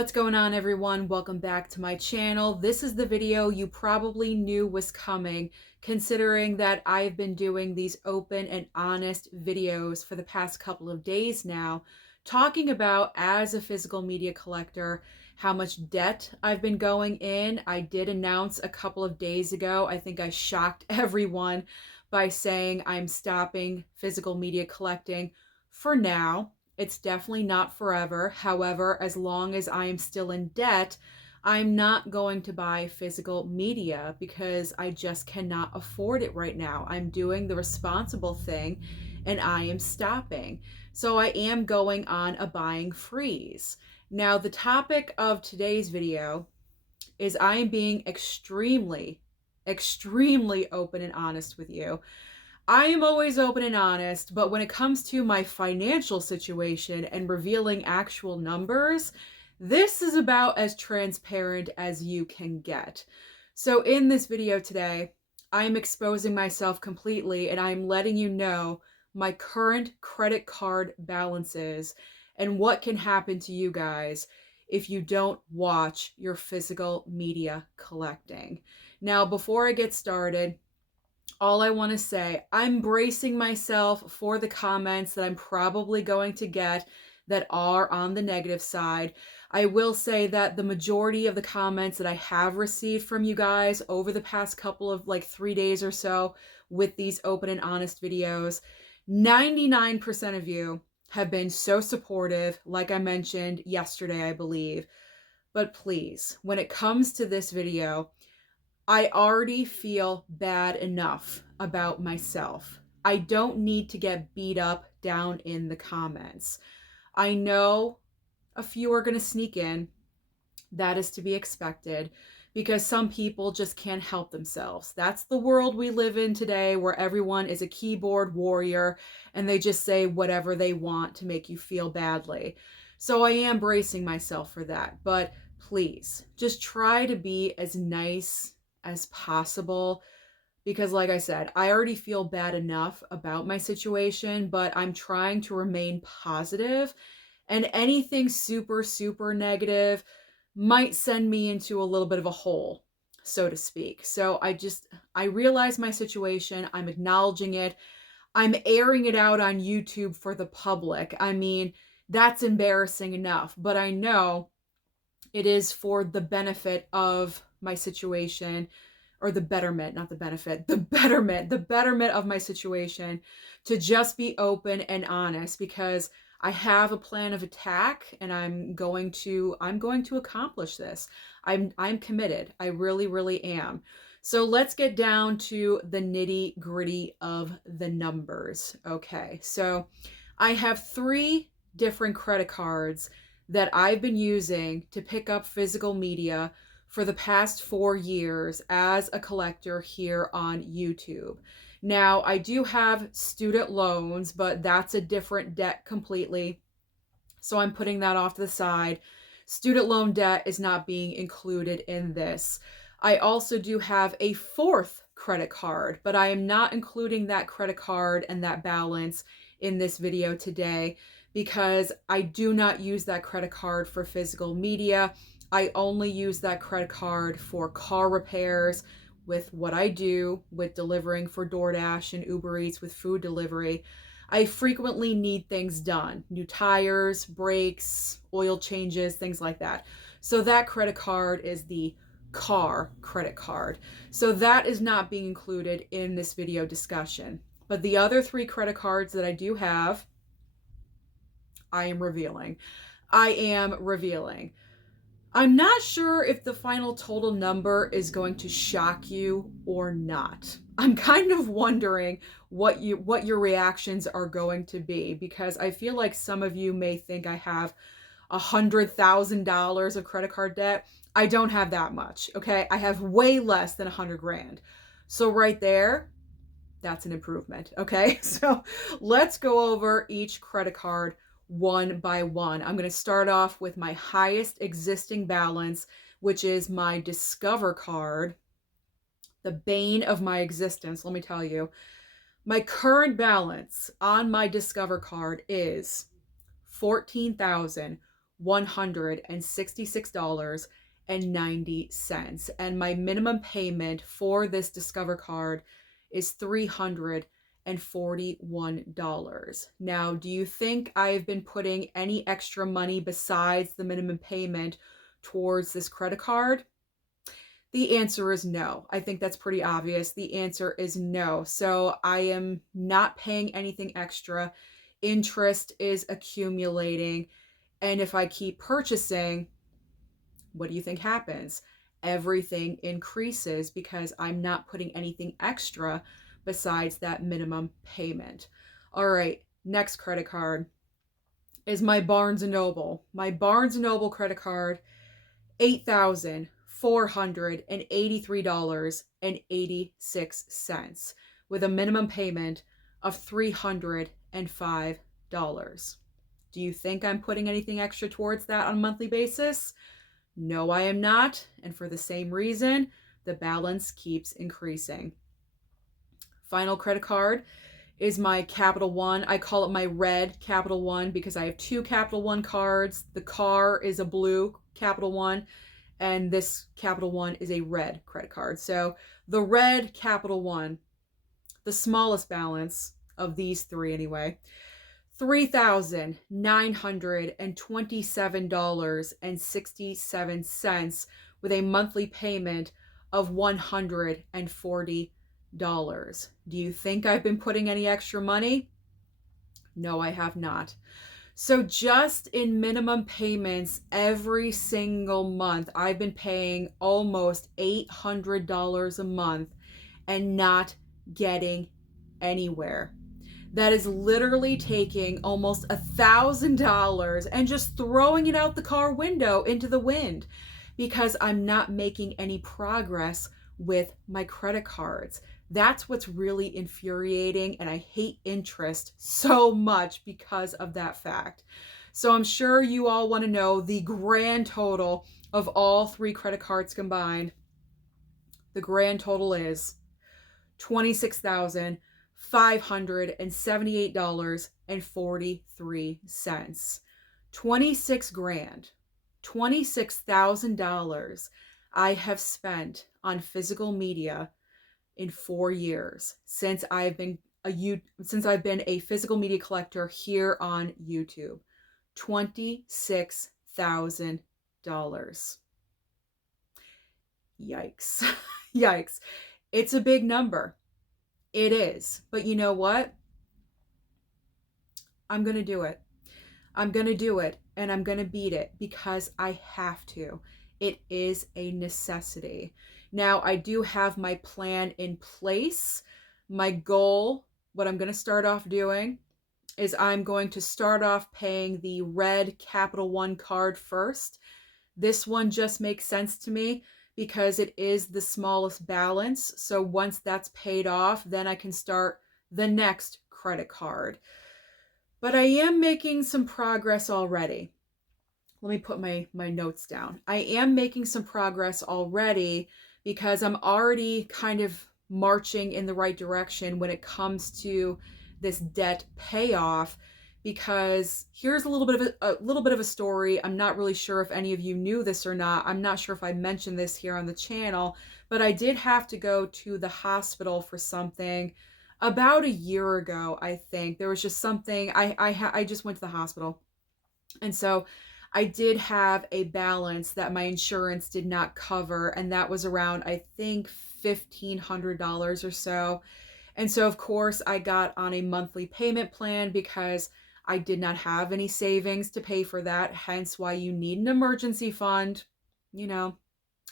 What's going on, everyone? Welcome back to my channel. This is the video you probably knew was coming, considering that I've been doing these open and honest videos for the past couple of days now, talking about, as a physical media collector, how much debt I've been going in. I did announce a couple of days ago, I think I shocked everyone by saying I'm stopping physical media collecting for now. It's definitely not forever. However, as long as I am still in debt, I'm not going to buy physical media because I just cannot afford it right now. I'm doing the responsible thing and I am stopping. So I am going on a buying freeze. Now, the topic of today's video is I am being extremely open and honest with you. I am always open and honest, but when it comes to my financial situation and revealing actual numbers, this is about as transparent as you can get. So in this video today, I am exposing myself completely and I'm letting you know my current credit card balances and what can happen to you guys if you don't watch your physical media collecting. Now, before I get started, all I want to say, I'm bracing myself for the comments that I'm probably going to get that are on the negative side. I will say that the majority of the comments that I have received from you guys over the past couple of 3 days or so with these open and honest videos, 99% of you have been so supportive, like I mentioned yesterday, I believe. But please, when it comes to this video, I already feel bad enough about myself. I don't need to get beat up down in the comments. I know a few are going to sneak in. That is to be expected because some people just can't help themselves. That's the world we live in today, where everyone is a keyboard warrior and they just say whatever they want to make you feel badly. So I am bracing myself for that. But please, just try to be as nice as possible because, like I said, I already feel bad enough about my situation, but I'm trying to remain positive, and anything super negative might send me into a little bit of a hole, so to speak. So I realize my situation. I'm acknowledging it. I'm airing it out on YouTube for the public. I mean, that's embarrassing enough, but I know it is for the benefit of my situation, or the betterment, not the benefit, the betterment of my situation, to just be open and honest, because I have a plan of attack and I'm going to accomplish this. I'm committed. I really am. So let's get down to the nitty-gritty of the numbers. Okay. So I have 3 different credit cards that I've been using to pick up physical media for the past 4 years as a collector here on YouTube. Now, I do have student loans, but that's a different debt completely. So I'm putting that off to the side. Student loan debt is not being included in this. I also do have a 4th credit card, but I am not including that credit card and that balance in this video today because I do not use that credit card for physical media. I only use that credit card for car repairs with what I do with delivering for DoorDash and Uber Eats with food delivery. I frequently need things done, new tires, brakes, oil changes, things like that. So that credit card is the car credit card. So that is not being included in this video discussion. But the other 3 credit cards that I do have, I am revealing. I'm not sure if the final total number is going to shock you or not. I'm kind of wondering what your reactions are going to be, because I feel like some of you may think I have $100,000 of credit card debt. I don't have that much, okay? I have way less than 100 grand. So right there, that's an improvement, okay? So let's go over each credit card one by one. I'm going to start off with my highest existing balance, which is my Discover card, the bane of my existence. Let me tell you, my current balance on my Discover card is $14,100. $166.90. And my minimum payment for this Discover card is $341. Now, do you think I've been putting any extra money besides the minimum payment towards this credit card? The answer is no. I think that's pretty obvious. The answer is no. So I am not paying anything extra. Interest is accumulating. And if I keep purchasing, what do you think happens? Everything increases because I'm not putting anything extra besides that minimum payment. All right, next credit card is my Barnes & Noble. My Barnes & Noble credit card, $8,483.86 with a minimum payment of $305. Do you think I'm putting anything extra towards that on a monthly basis? No, I am not. And for the same reason, the balance keeps increasing. Final credit card is my Capital One. I call it my red Capital One because I have two Capital One cards. The car is a blue Capital One, and this Capital One is a red credit card. So the red Capital One, the smallest balance of these three anyway, $3,927.67 with a monthly payment of $140. Do you think I've been putting any extra money? No, I have not. So just in minimum payments every single month, I've been paying almost $800 a month and not getting anywhere. That is literally taking almost $1,000 and just throwing it out the car window into the wind because I'm not making any progress with my credit cards. That's what's really infuriating, and I hate interest so much because of that fact. So I'm sure you all want to know the grand total of all three credit cards combined. The grand total is $26,578.43. 26 grand, $26,000 I have spent on physical media in 4 years since I've been a physical media collector here on YouTube. $26,000. Yikes. Yikes. It's a big number. It is. But you know what? I'm going to do it. I'm going to do it, and I'm going to beat it because I have to. It is a necessity. Now, I do have my plan in place. My goal, what I'm going to start off doing, is I'm going to start off paying the red Capital One card first. This one just makes sense to me because it is the smallest balance. So once that's paid off, then I can start the next credit card. But I am making some progress already. Let me put my notes down. I am making some progress already because I'm already kind of marching in the right direction when it comes to this debt payoff. Because here's a little bit of a story. I'm not really sure if any of you knew this or not. I'm not sure if I mentioned this here on the channel, but I did have to go to the hospital for something about a year ago. I think there was just something. I just went to the hospital, and so I did have a balance that my insurance did not cover, and that was around, I think, $1,500 or so. And so, of course, I got on a monthly payment plan because I did not have any savings to pay for that, hence why you need an emergency fund. You know,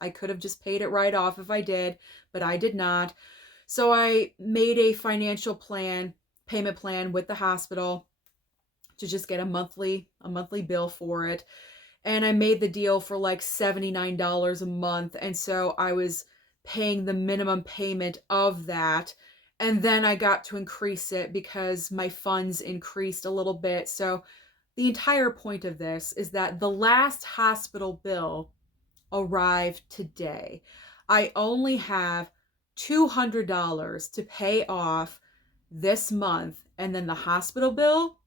I could have just paid it right off if I did, but I did not. So I made a financial plan, payment plan with the hospital to just get a monthly bill for it. And I made the deal for like $79 a month. And so I was paying the minimum payment of that. And then I got to increase it because my funds increased a little bit. So the entire point of this is that the last hospital bill arrived today. I only have $200 to pay off this month, and then the hospital bill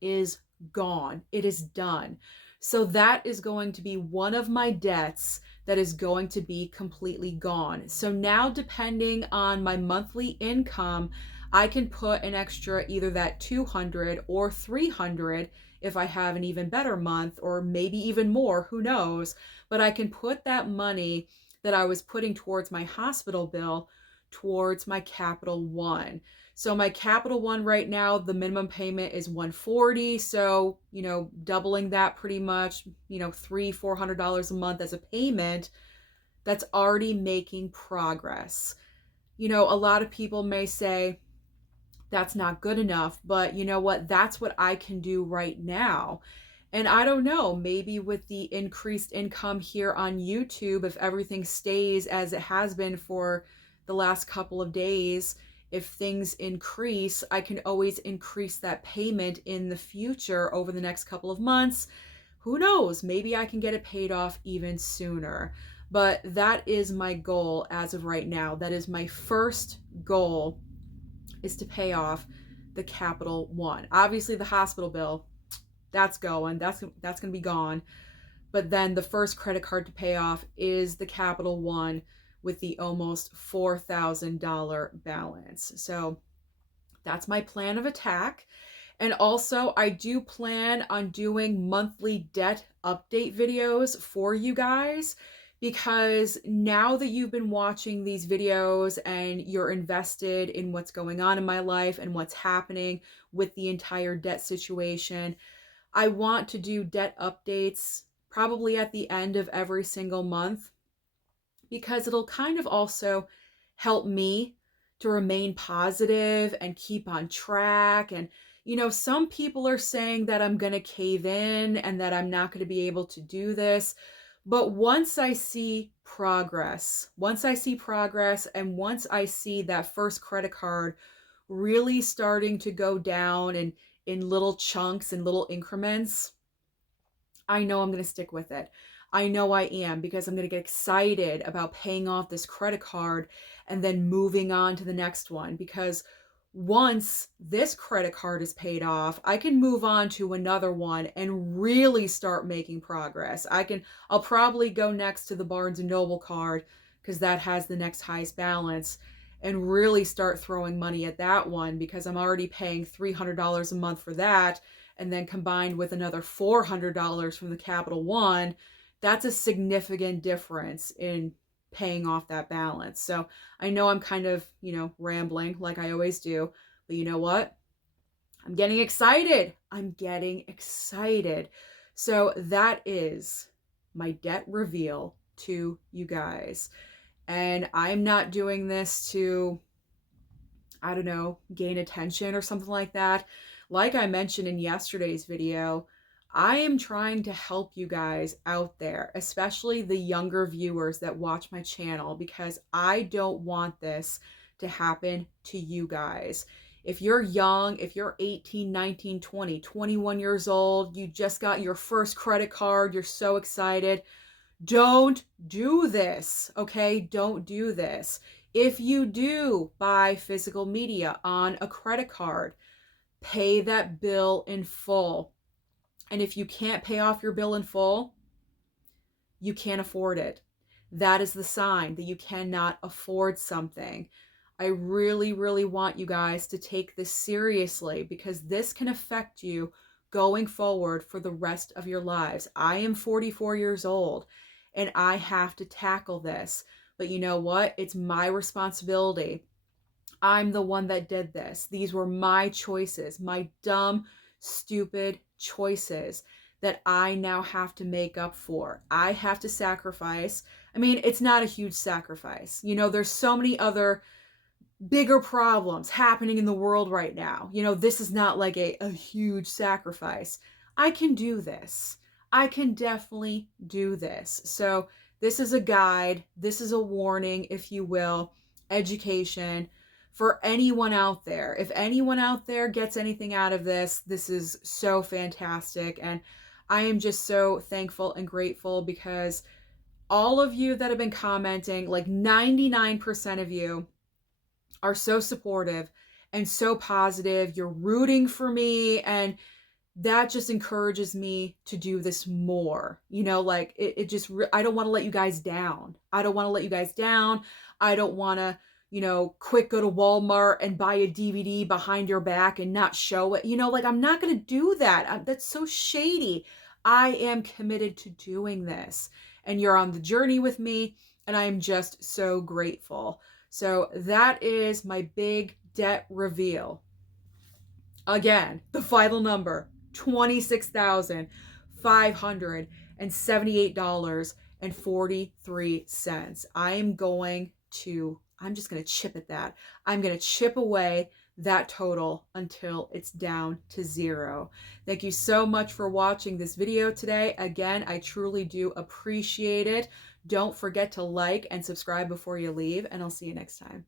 is gone. It is done. So that is going to be one of my debts that is going to be completely gone. So now, depending on my monthly income, I can put an extra either that 200 or 300 if I have an even better month, or maybe even more, who knows. But I can put that money that I was putting towards my hospital bill towards my Capital One. So my Capital One right now, the minimum payment is 140. So, doubling that pretty much, $300-400 a month as a payment, that's already making progress. A lot of people may say that's not good enough, but you know what? That's what I can do right now. And I don't know, maybe with the increased income here on YouTube, if everything stays as it has been for the last couple of days, if things increase, I can always increase that payment in the future over the next couple of months. Who knows? Maybe I can get it paid off even sooner. But that is my goal as of right now. That is my first goal, is to pay off the Capital One. Obviously, the hospital bill, that's going. That's going to be gone. But then the first credit card to pay off is the Capital One with the almost $4,000 balance. So that's my plan of attack. And also, I do plan on doing monthly debt update videos for you guys, because now that you've been watching these videos and you're invested in what's going on in my life and what's happening with the entire debt situation, I want to do debt updates probably at the end of every single month, because it'll kind of also help me to remain positive and keep on track. And, some people are saying that I'm going to cave in and that I'm not going to be able to do this. But once I see progress, and once I see that first credit card really starting to go down and in little chunks and little increments, I know I'm going to stick with it. I know I am, because I'm going to get excited about paying off this credit card and then moving on to the next one. Because once this credit card is paid off, I can move on to another one and really start making progress. I'll probably go next to the Barnes and Noble card, because that has the next highest balance, and really start throwing money at that one, because I'm already paying $300 a month for that. And then combined with another $400 from the Capital One, that's a significant difference in paying off that balance. So I know I'm kind of, rambling like I always do, but you know what? I'm getting excited. So that is my debt reveal to you guys. And I'm not doing this to, I don't know, gain attention or something like that. Like I mentioned in yesterday's video, I am trying to help you guys out there, especially the younger viewers that watch my channel, because I don't want this to happen to you guys. If you're young, if you're 18, 19, 20, 21 years old, you just got your first credit card, you're so excited, don't do this, okay? Don't do this. If you do buy physical media on a credit card, pay that bill in full. And if you can't pay off your bill in full, you can't afford it. That is the sign that you cannot afford something. I really, really want you guys to take this seriously, because this can affect you going forward for the rest of your lives. I am 44 years old and I have to tackle this. But you know what? It's my responsibility. I'm the one that did this. These were my choices, my dumb, stupid choices that I now have to make up for. I have to sacrifice. I mean, it's not a huge sacrifice. There's so many other bigger problems happening in the world right now. This is not like a huge sacrifice. I can do this. I can definitely do this. So this is a guide. This is a warning, if you will, education for anyone out there. If anyone out there gets anything out of this, this is so fantastic. And I am just so thankful and grateful, because all of you that have been commenting, like 99% of you, are so supportive and so positive. You're rooting for me, and that just encourages me to do this more. You know, like it just, I don't want to let you guys down. I don't want to let you guys down. I don't want to, you know, quick go to Walmart and buy a DVD behind your back and not show it. You know, like I'm not going to do that. That's so shady. I am committed to doing this, and you're on the journey with me, and I am just so grateful. So that is my big debt reveal. Again, the final number, $26,578.43. I'm just going to chip at that. I'm going to chip away that total until it's down to zero. Thank you so much for watching this video today. Again, I truly do appreciate it. Don't forget to like and subscribe before you leave, and I'll see you next time.